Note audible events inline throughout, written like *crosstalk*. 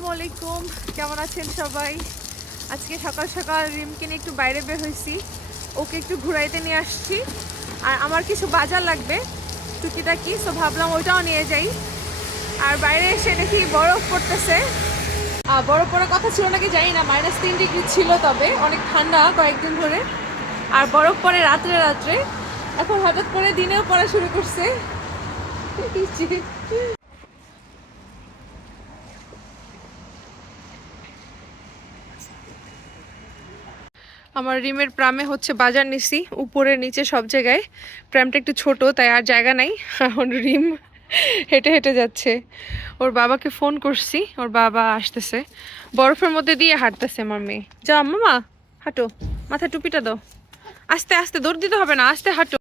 আসসালামু আলাইকুম। কেমন আছেন সবাই? আজকে সকাল সকাল রিমকে নিয়ে একটু বাইরে বের হয়েছি। ওকে একটু ঘুরাইতে নিয়ে আসছি। আর আমার কিছু বাজার লাগবে, টুকিটাকি। সো ভাবলাম ওইটাও নিয়ে যাই। আর বাইরে এসে দেখি বরফ পড়তেছে। বরফ পড়ার কথা ছিল নাকি জানি না মাইনাস তিন ডিগ্রি ছিল তবে। অনেক ঠান্ডা কয়েকদিন ধরে। আর বরফ পড়ে রাত্রে রাত্রে। এখন হঠাৎ করে দিনেও পড়া শুরু করছে। *laughs* আমার রিমের প্রামে হচ্ছে বাজার নিছি, উপরে, নিচে সব জায়গায়। প্রামটা একটু ছোট, তাই আর জায়গা নাই। এখন রিম হেঁটে হেঁটে যাচ্ছে। ওর বাবাকে ফোন করছি, ওর বাবা আসতেছে। বরফের মধ্যে দিয়ে হাঁটতেছে আমার মেয়ে। যা মামা হাঁটো। মাথায় টুপিটা দাও। আস্তে আস্তে, দৌড় দিতে হবে না, আস্তে হাঁটো।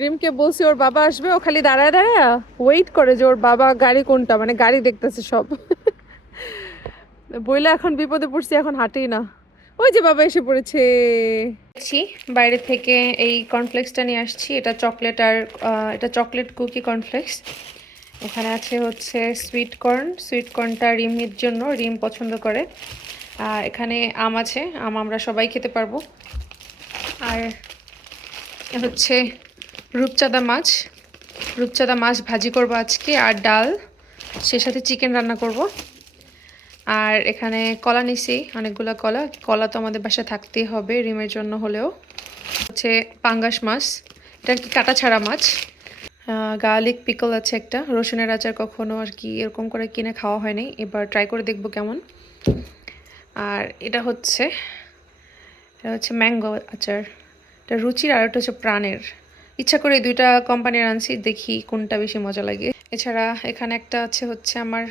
রিমকে বলছি, ওর বাবা আসবে, ও খালি দাঁড়ায় দাঁড়ায় ওয়েট করে যে ওর বাবা গাড়ি কোনটা মানে গাড়ি দেখতেছে সব। বইলে এখন বিপদে পড়ছি, এখন হাঁটেই না। ওই যে বাবা এসে পড়েছে। বাইরে থেকে এই কর্নফ্লেক্সটা নিয়ে আসছি। এটা চকলেট আর এটা চকলেট কুকি কর্নফ্লেক্স। এখানে আছে হচ্ছে সুইট কর্ন। সুইট কর্নটা রিমের জন্য, রিম পছন্দ করে। এখানে আম আছে, আম আমরা সবাই খেতে পারব। আর হচ্ছে রূপচাঁদা মাছ। রূপচাঁদা মাছ ভাজি করব আজকে। আর ডাল, সে সাথে চিকেন রান্না করব। আর এখানে কলা নিছি, অনেকগুলো কলা। কলা তো আমাদের বাসায় থাকতেই হবে, রিমের জন্য হলেও। হচ্ছে পাঙ্গাস মাছ, এটা কি কাটা ছাড়া মাছ? গার্লিক পিকল আছে একটা, রসুনের আচার কখনো আর কি এরকম করে কিনে খাওয়া হয়নি, এবার ট্রাই করে দেখব কেমন। আর এটা হচ্ছে এটা হচ্ছে ম্যাঙ্গো আচার। এটা রুচির আর একটা হচ্ছে প্রাণের। ইচ্ছা করে দুইটা কোম্পানির আনছি, দেখি কোনটা বেশি মজা লাগে। এছাড়া এখানে একটা আছে হচ্ছে আমার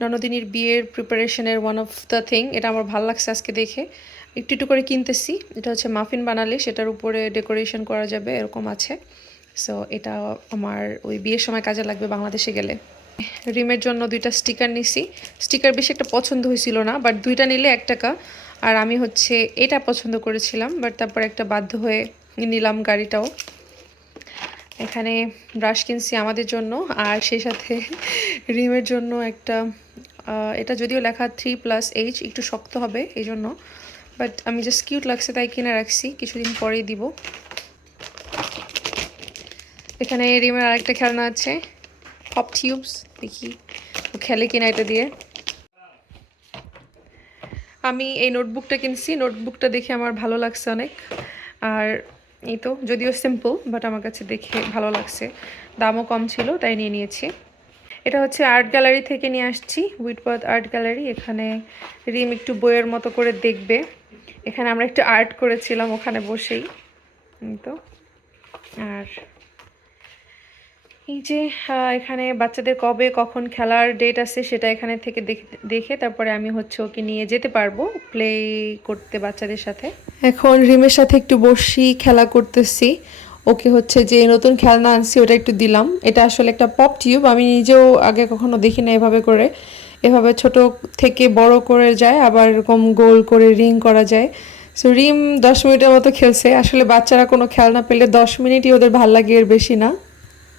ননদিনীর বিয়ের প্রিপারেশনের ওয়ান অফ দ্য থিং এটা আমার ভালো লাগছে আজকে দেখে। একটু একটু করে কিনতেছি। এটা হচ্ছে মাফিন বানালে সেটার উপরে ডেকোরেশন করা যাবে, এরকম আছে। সো এটা আমার ওই বিয়ের সময় কাজে লাগবে বাংলাদেশে গেলে। রিমের জন্য দুইটা স্টিকার নিছি। স্টিকার বেশি একটা পছন্দ হয়েছিল না বাট দুইটা নিলে এক টাকা। আর আমি হচ্ছে এটা পছন্দ করেছিলাম বাট তারপর একটা বাধ্য হয়ে নিলাম গাড়িটাও। এখানে ব্রাশ কিনছি আমাদের জন্য, আর সেই সাথে *laughs* রিমের জন্য একটা এটা যদিও লেখা থ্রি প্লাস এইচ একটু শক্ত হবে এই জন্য বাট আমি জাস্ট কিউট লাগছে তাই কিনে রাখছি, কিছুদিন পরেই দিব। এখানে রিমের আরেকটা খেলনা আছে পপ টিউবস দেখি খেলে কিনা এটা দিয়ে। আমি এই নোটবুকটা কিনছি নোটবুকটা দেখে আমার ভালো লাগছে অনেক। আর এই তো, যদিও সিম্পল বাট আমার কাছে দেখে ভালো লাগছে। দামও কম ছিল, তাই নিয়ে নিয়েছি। এটা হচ্ছে আর্ট গ্যালারি থেকে নিয়ে আসছি উইটপাথ আর্ট গ্যালারি এখানে রিম একটু বইয়ের মতো করে দেখবে। এখানে আমরা একটু আর্ট করেছিলাম ওখানে বসেই তো। আর এই যে এখানে বাচ্চাদের কবে কখন খেলার ডেট আছে সেটা এখানে থেকে দেখে তারপরে আমি হচ্ছে ওকে নিয়ে যেতে পারব প্লে করতে বাচ্চাদের সাথে। এখন রিমের সাথে একটু বসি, খেলা করতেছি। ওকে হচ্ছে যে নতুন খেলনা আনছি, ওটা একটু দিলাম। এটা আসলে একটা পপ টিউব, আমি নিজেও আগে কখনো দেখি না এভাবে করে। এভাবে ছোট থেকে বড় করে যায়, আবার এরকম গোল করে রিং করা যায়। সো রিম দশ মিনিটের মতো খেলছে। আসলে বাচ্চারা কোনো খেলনা পেলে দশ মিনিটই ওদের ভালো লাগে এর বেশি না।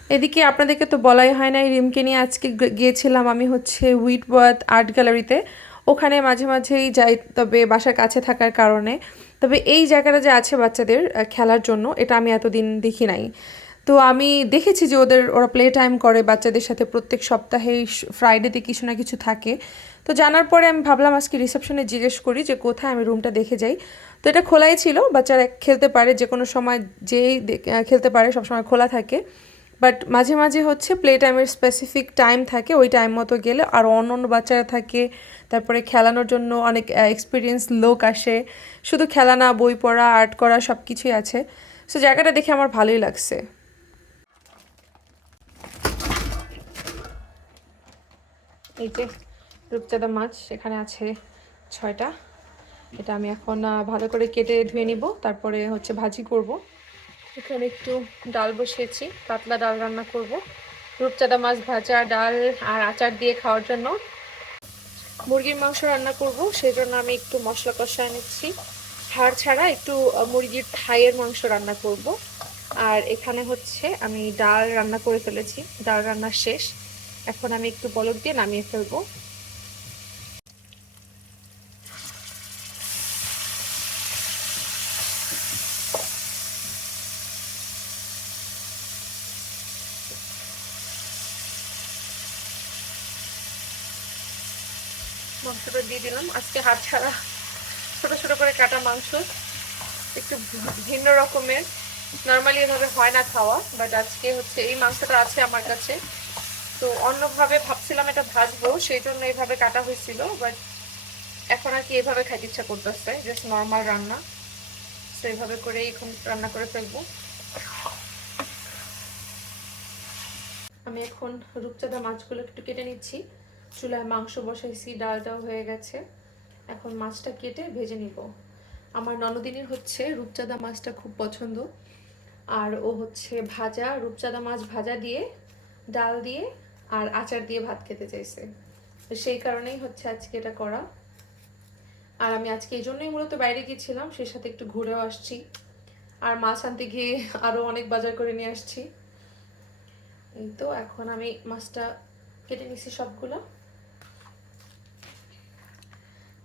এদিকে আপনাদেরকে তো বলাই হয় নাই রিমকে নিয়ে আজকে গিয়েছিলাম আমি হচ্ছে উইটওয়ার্থ আর্ট গ্যালারিতে। ওখানে মাঝে মাঝেই যাই, তবে বাসার কাছে থাকার কারণে। তবে এই জায়গাটা যে আছে বাচ্চাদের খেলার জন্য, এটা আমি এতদিন দেখি নাই। তো আমি দেখেছি যে ওদের, ওরা প্লে টাইম করে, বাচ্চাদের সাথে প্রত্যেক সপ্তাহে ফ্রাইডেতে কিছু না কিছু থাকে। তো জানার পরে আমি ভাবলাম আজকে রিসেপশনে জিজ্ঞেস করি যে কোথায় আমি রুমটা দেখে যাই। তো এটা খোলাই ছিল, বাচ্চারা খেলতে পারে যে কোনো সময় যেই খেলতে পারে, সবসময় খোলা থাকে। বাট মাঝে মাঝে হচ্ছে প্লে টাইমের স্পেসিফিক টাইম থাকে, ওই টাইম মতো গেলে আর অন্য অন্য বাচ্চারা থাকে। তারপরে খেলানোর জন্য অনেক এক্সপিরিয়েন্স লোক আসে। শুধু খেলা না বই পড়া আর্ট করা সব কিছুই আছে। সো জায়গাটা দেখে আমার ভালোই লাগছে। এই যে রূপচাঁদা মাছ এখানে আছে ছয়টা। এটা আমি এখন ভালো করে কেটে ধুয়ে নিব, তারপরে হচ্ছে ভাজি করব। এখানে একটু ডাল বসিয়েছি, পাতলা ডাল রান্না করব। রূপচাঁদা মাছ ভাজা, ডাল আর আচার দিয়ে খাওয়ার জন্য মুরগির মাংস রান্না করব সেই জন্য আমি একটু মশলা কষায় নিচ্ছি। হাড় ছাড়া একটু মুরগির থাইয়ের মাংস রান্না করব। আর এখানে হচ্ছে আমি ডাল রান্না করে ফেলেছি, ডাল রান্না শেষ। এখন আমি একটু বলক দিয়ে নামিয়ে ফেলব মাংসটা দিয়ে দিলাম। আজকে হাত ছাড়া ছোট ছোট করে কাটা মাংস। একটু ভিন্ন রকমের। নর্মালি এভাবে হয় না খাওয়া বাট আজকে হচ্ছে এই মাংসটা আছে আমার কাছে। তো অন্যভাবে ভাবছিলাম এটা ভাজবো, সেই জন্য এইভাবে কাটা হয়েছিল বাট এখন আর কি এভাবে খাইতে ইচ্ছা করতেছে জাস্ট নর্মাল রান্না। তো এইভাবে করে এখন রান্না করে ফেলব। আমি এখন রূপচাঁদা মাছগুলো একটু কেটে নিচ্ছি। চুলায় মাংস বসাইছি, ডালটাও হয়ে গেছে। এখন মাছটা কেটে ভেজে নিব। আমার ননদিনীর হচ্ছে রূপচাঁদা মাছটা খুব পছন্দ। আর ও হচ্ছে ভাজা, রূপচাঁদা মাছ ভাজা দিয়ে, ডাল দিয়ে আর আচার দিয়ে ভাত খেতে চাইছে। তো সেই কারণেই হচ্ছে আজকে এটা করা। আর আমি আজকে এই জন্যই মূলত বাইরে গিয়েছিলাম সেই সাথে একটু ঘুরেও আসছি। আর মাছ আনতে গিয়ে আরও অনেক বাজার করে নিয়ে আসছি। এই তো, এখন আমি মাছটা কেটে নিছি সবগুলো।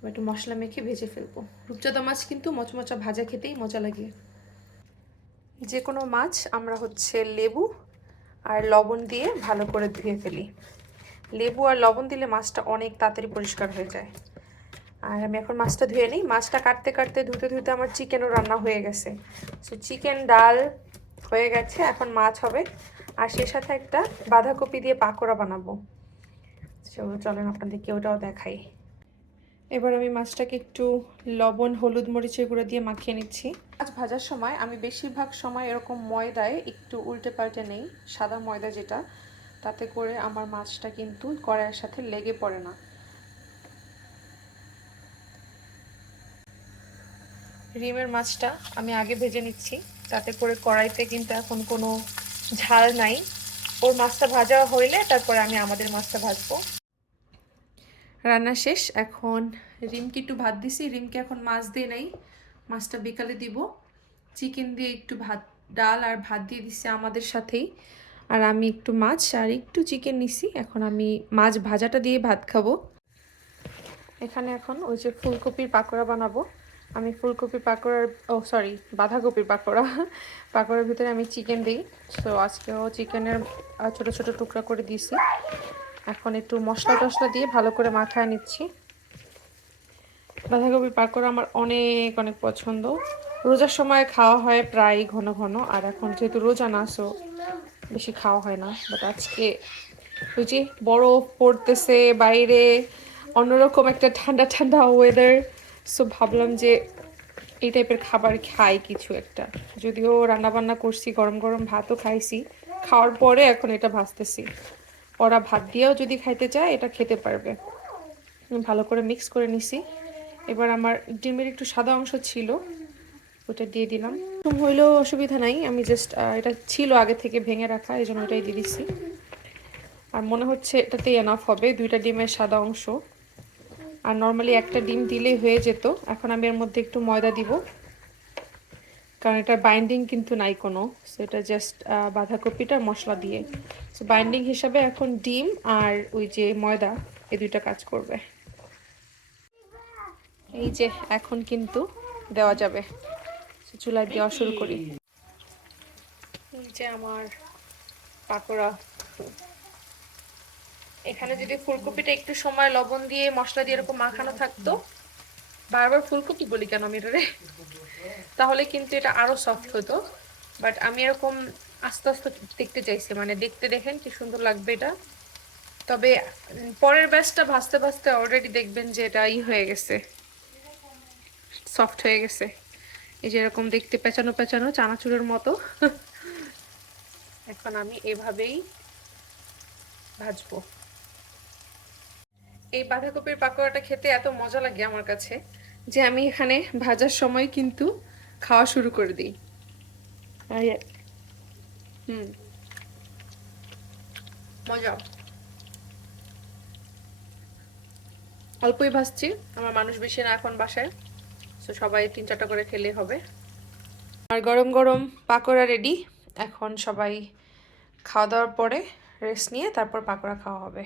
একটু মশলা মেখে ভেজে ফেলব। রূপচাঁদা মাছ কিন্তু মচমচা ভাজা খেতেই মজা লাগে। যে কোনো মাছ আমরা হচ্ছে লেবু আর লবণ দিয়ে ভালো করে ধুয়ে ফেলি। লেবু আর লবণ দিলে মাছটা অনেক তাড়াতাড়ি পরিষ্কার হয়ে যায়। আর আমি এখন মাছটা ধুয়ে নিই। মাছটা কাটতে কাটতে, ধুতে ধুতে আমার চিকেনও রান্না হয়ে গেছে। সো চিকেন, ডাল হয়ে গেছে। এখন মাছ হবে। আর সে সাথে একটা বাঁধাকপি দিয়ে পাকোড়া বানাবো। চলেন আপনাদেরকে ওটাও দেখাই। এবার আমি মাছটাকে একটু লবণ, হলুদ মরিচের গুঁড়ো দিয়ে মাখিয়ে নিচ্ছি। মাছ ভাজার সময় আমি বেশিরভাগ সময় এরকম ময়দায় একটু উল্টে পাল্টে নেই, সাদা ময়দা যেটা, তাতে করে আমার মাছটা কিন্তু কড়াইয়ের সাথে লেগে পড়ে না। রিমের মাছটা আমি আগে ভেজে নিচ্ছি, তাতে করে কড়াইতে কিন্তু এখন কোনো ঝাল নাই। ওর মাছটা ভাজা হইলে তারপরে আমি আমাদের মাছটা ভাজবো। রান্না শেষ। এখন রিমকে একটু ভাত দিছি। রিমকে এখন মাছ দিয়ে নেই। মাছটা বিকালে দিব। চিকেন দিয়ে একটু ভাত, ডাল আর ভাত দিয়ে দিছি আমাদের সাথেই। আর আমি একটু মাছ আর একটু চিকেন নিছি। এখন আমি মাছ ভাজাটা দিয়ে ভাত খাব। এখানে এখন ওই যে ফুলকপির পাকোড়া বানাবো। আমি ফুলকপির পাকোড়ার, ও সরি, বাঁধাকপির পাকোড়া। পাকোড়ার ভিতরে আমি চিকেন দিই। তো আজকেও চিকেনের ছোট ছোট টুকরা করে দিয়েছি এখন একটু মশলা টশলা দিয়ে ভালো করে মাখায় নিচ্ছি। বাঁধাকপির পাকোড়া আমার অনেক অনেক পছন্দ। রোজার সময় খাওয়া হয় প্রায় ঘন ঘন, আর এখন যেহেতু রোজা না সো বেশি খাওয়া হয় না। বাট আজকে বুঝি বরফ পড়তেছে বাইরে, অন্যরকম একটা ঠান্ডা ঠান্ডা ওয়েদার সো ভাবলাম যে এই টাইপের খাবার খাই কিছু একটা। যদিও রান্নাবান্না করছি, গরম গরম ভাতও খাইছি, খাওয়ার পরে এখন এটা ভাজতেছি। ওরা ভাত দিয়েও যদি খাইতে চায়, এটা খেতে পারবে। ভালো করে মিক্স করে নিছি। এবার আমার ডিমের একটু সাদা অংশ ছিল, ওটা দিয়ে দিলাম। হইলেও অসুবিধা নাই, আমি জাস্ট এটা ছিল আগে থেকে ভেঙে রাখা এই জন্য ওটাই দিয়ে দিচ্ছি আর মনে হচ্ছে এটাতেই এনাফ হবে, দুইটা ডিমের সাদা অংশ। আর নর্মালি একটা ডিম দিলেই হয়ে যেত, এখন আমি এর মধ্যে একটু ময়দা দিব। কারণ এটার বাইন্ডিং কিন্তু নাই কোনো। সো এটা জাস্ট বাঁধাকপিটার মশলা দিয়ে। সো বাইন্ডিং হিসাবে এখন ডিম আর ওই যে ময়দা, এই দুইটা কাজ করবে। এই যে এখন কিন্তু দেওয়া যাবে। চুলায় দেওয়া শুরু করি। এই যে আমার পাকোড়া। এখানে যদি ফুলকপিটা একটু সময় লবণ দিয়ে মশলা দিয়ে এরকম মাখানো থাকতো বারবার ফুলকপি বলি কেন আমি এটারে? তাহলে কিন্তু এটা আরও সফট হতো। বাট আমি এরকম আস্তে আস্তে দেখতে চাইছি মানে দেখতে দেখেন কি সুন্দর লাগবে এটা। তবে পরের ব্যাচটা ভাজতে ভাজতে অলরেডি দেখবেন যে এটা ই হয়ে গেছে। সফট হয়ে গেছে। এই যে এরকম দেখতে পেঁচানো পেঁচানো চানাচুরের মতো। এখন আমি এভাবেই ভাজবো। এই বাঁধাকপির পাকোড়াটা খেতে এত মজা লাগে আমার কাছে। যে আমি এখানে ভাজার সময় কিন্তু খাওয়া শুরু করে দিই। হুম। মজা। অল্পই ভাজছি আমার মানুষ বেশি না এখন বাসায়। তো সবাই তিন চারটা করে খেলে হবে। আর গরম গরম পাকোড়া রেডি এখন সবাই খাওয়া দাওয়ার পরে রেস্ট নিয়ে তারপর পাকোড়া খাওয়া হবে।